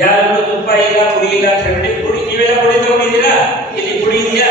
ಯಾರು ತುಪ್ಪ ಇಲ್ಲ ಪುಡಿ ಇಲ್ಲ ಅಂತ ಹೇಳಿ ಪುಡಿ ನೀವೆಲ್ಲ ಪುಡಿ ತಗೊಂಡಿದ್ದೀರಾ? ಇಲ್ಲಿ ಪುಡಿ ಇದೆಯಾ?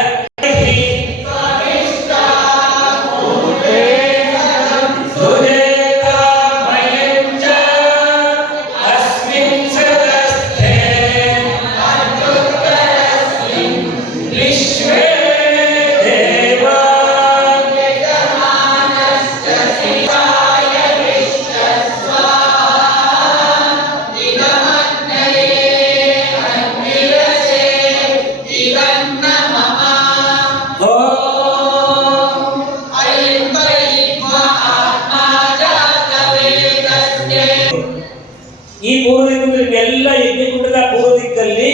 ಈ ಪೂರ್ವ ದಿಕ್ಕಿನಲ್ಲಿ ಎಲ್ಲ ಯಜ್ಞಕುಂಡದ ಪೂರ್ವ ದಿಕ್ಕಲ್ಲಿ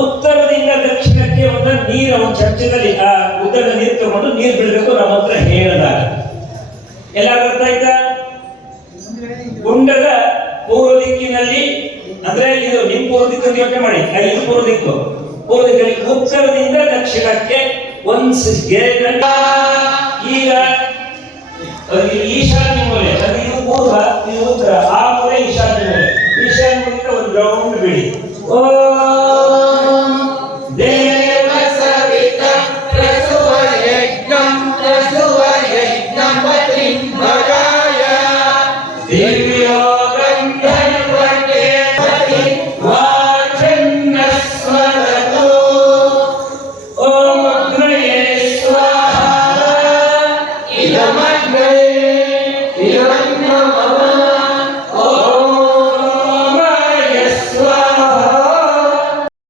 ಉತ್ತರದಿಂದ ದಕ್ಷಿಣಕ್ಕೆ ಒಂದು ನೀರು ಒಂದು ಚಮಚದಲ್ಲಿ ಆ ಉತ್ತರದ ನೀರು ತಗೊಂಡು ನೀರು ಬಿಡಬೇಕು ನಮ್ಮ ಹತ್ರ ಹೇಳಿದಾಗ ಎಲ್ಲ ಅರ್ಥ ಆಯ್ತಾ? ಕುಂಡದ ಪೂರ್ವ ದಿಕ್ಕಿನಲ್ಲಿ ಅಂದ್ರೆ ಇದು ನಿಮ್ಮ ಪೂರ್ವ ದಿಕ್ಕನ್ನು ಯೋಚನೆ ಮಾಡಿ, ಇದು ಪೂರ್ವ ದಿಕ್ಕು. ಪೂರ್ವ ದಿಕ್ಕಲ್ಲಿ ಉತ್ತರದಿಂದ ದಕ್ಷಿಣಕ್ಕೆ ಒಂದು ಈಗ ಈಶಾನ್ಯ ಮೂಲೆ, ಅದು ಇದು ಪೂರ್ವ ಇದು ಉತ್ತರ, ಆ ಮೂಲೆ ಈಶಾನ್ಯ ಮೂಲೆ. ಈಶಾನ್ಯ ಮೂಲೆ ಒಂದು ರೌಂಡ್ ಬಿಡಿ. ಓಂ ದೇವ ಸವಿತ ಪ್ರಸುವ ಯಜ್ಞಂ ಪತಿಂ ಭಗಾಯ ದಿವ್ಯೋ ಗಂಧರ್ವಕ್ಕೆ ಪತಿ ವಾಚನ್ನಸ್ವರತು. ಓಂ ಅಗ್ನಯೇ ಸ್ವಾಹಾ ಇದಮಗ್ನಯೇ